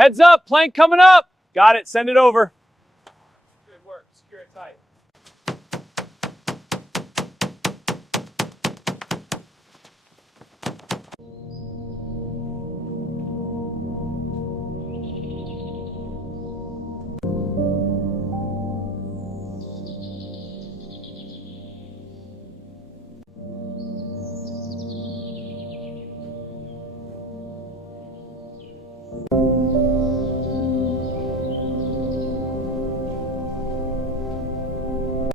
Heads up, plank coming up. Got it, send it over.